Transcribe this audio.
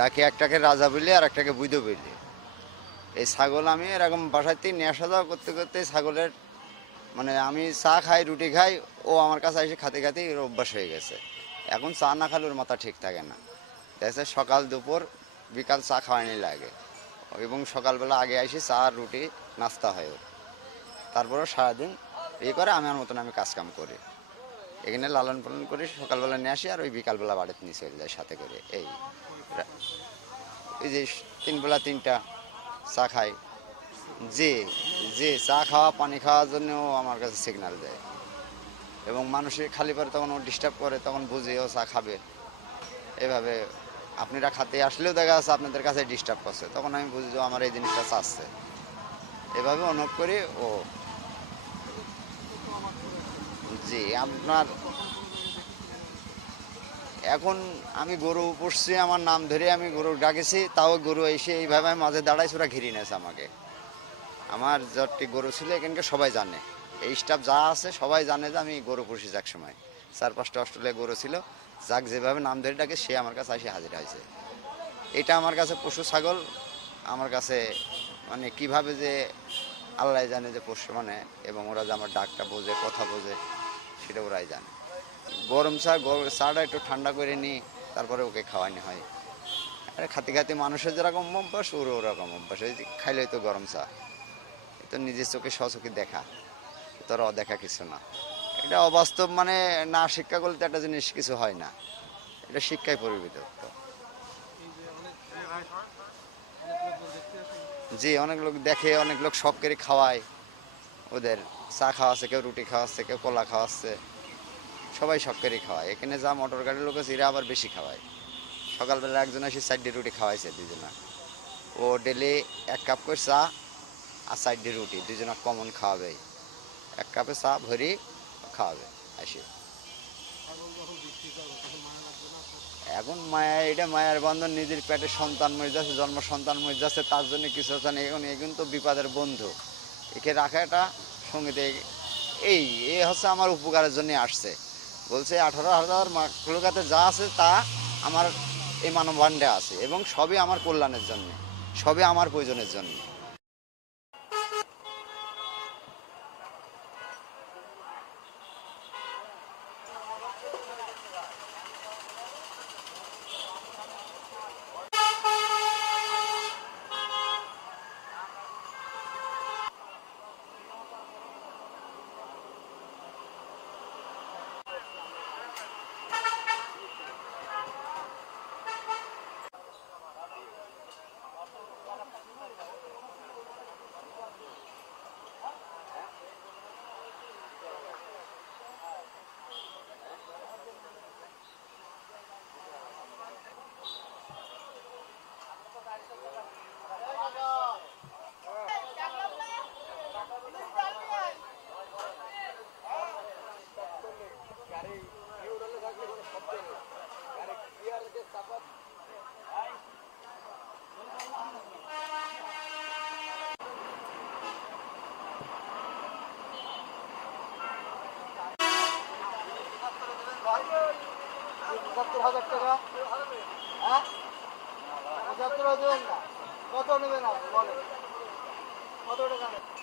ডাকে একটাকে রাজা বলি আর একটাকে বুইদ বলি। এই ছাগল আমি এরকম বাসায় থেকে নিয়ে আসা যাওয়া করতে করতে ছাগলের মানে আমি চা খাই রুটি খাই, ও আমার কাছে এসে খাতে খাতে এর অভ্যাস হয়ে গেছে। এখন চা না খালে ওর মাথা ঠিক থাকে না। দেখছে সকাল দুপুর বিকাল চা খাওয়ানি লাগে, এবং সকালবেলা আগে এসে চা আর রুটি নাস্তা হয় ওর। তারপরেও সারাদিন এই করে আমি আমার মতন আমি কাজকাম করি, এখানে লালন পালন করি। সকালবেলা নিয়ে আসি আর ওই বিকালবেলা বাড়িতে নিয়ে চলে যায় সাথে করে। এই যে তিনবেলা তিনটা চা খাই। যে যে চা খাওয়া পানি খাওয়ার জন্যও আমার কাছে সিগন্যাল দেয়, এবং মানুষের খালি পরে তখন ও ডিস্টার্ব করে, তখন বুঝে ও চা খাবে। এভাবে আপনারা খাতে আসলেও দেখা যাচ্ছে আপনাদের কাছে ডিস্টার্ব করছে, তখন আমি বুঝি যে আমার এই জিনিসটা চাচ্ছে। এভাবে অনুভব করি ও। জি আপনার এখন আমি গরু পুষছি, আমার নাম ধরে আমি গরু ডাকেছি, তাও গরু এসে এইভাবে আমি মাঝে দাঁড়াইছি, ওরা ঘিরে নিয়েছে আমাকে। আমার যতটি গরু ছিল এখানকার সবাই জানে, এই স্টাফ যা আছে সবাই জানে যে আমি গরু পুষিছি এক সময়। 4-5টা অস্ট্রেলিয়া গরু ছিল, যাক যেভাবে নাম ধরে ডাকে সে আমার কাছে এসে হাজির হয়েছে। এটা আমার কাছে পশু ছাগল আমার কাছে মানে কিভাবে যে আল্লাহ জানে যে পশু মানে, এবং ওরা যে আমার ডাকটা বোঝে কথা বোঝে সেটা ওরাই জানে। গরম চা, চাটা একটু ঠান্ডা করে নিই, তারপরে ওকে খাওয়ানো হয়। আরে খাতে খাতে মানুষের যেরকম অভ্যাস ওরও ওরকম অভ্যাস, ওই খাইলেই তো গরম চা। তো নিজের চোখে স্বচোখে দেখা, তোর অদেখা কিছু না। এটা অবাস্তব মানে না শিক্ষা করলে তো একটা জিনিস কিছু হয় না, এটা শিক্ষায় পরিবর্তিত। জি অনেক লোক দেখে, অনেক লোক শখ করে খাওয়ায় ওদের। চা খাওয়াচ্ছে, কেউ রুটি খাওয়াচ্ছে, কেউ কলা খাওয়াচ্ছে, সবাই শখ করে খাওয়ায়। এখানে যা মোটর গাড়ির লোক আছে এরা আবার বেশি খাওয়ায়। সকালবেলা একজন এসে 4টে রুটি খাওয়াইছে দুজনা, ও ডেলি 1 কাপ করে চা আর 4টে রুটি দুজনা কমন খাওয়াবে। 1 কাপে চা ভরি খাওয়াবে এসে। এখন মায়া, এটা মায়ের বন্ধন, নিজের পেটে সন্তান মরে যাচ্ছে, জন্ম সন্তান মরে যাচ্ছে, তার জন্য কিছু হচ্ছে না। এখন তো বিপদের বন্ধু, একে রাখাটা সঙ্গীতে এই এ হচ্ছে আমার উপকারের জন্য আসছে। বলছে 18,000 মাকলুকাতে যা আছে তা আমার এই মানবভাণ্ডে আছে, এবং সবই আমার কল্যাণের জন্য, সবই আমার প্রয়োজনের জন্য। ৳৭৫,০০০। হ্যাঁ ৭৫ দেবেন না, কত নেবেন আপনি বলেন, কত টাকা নেবেন?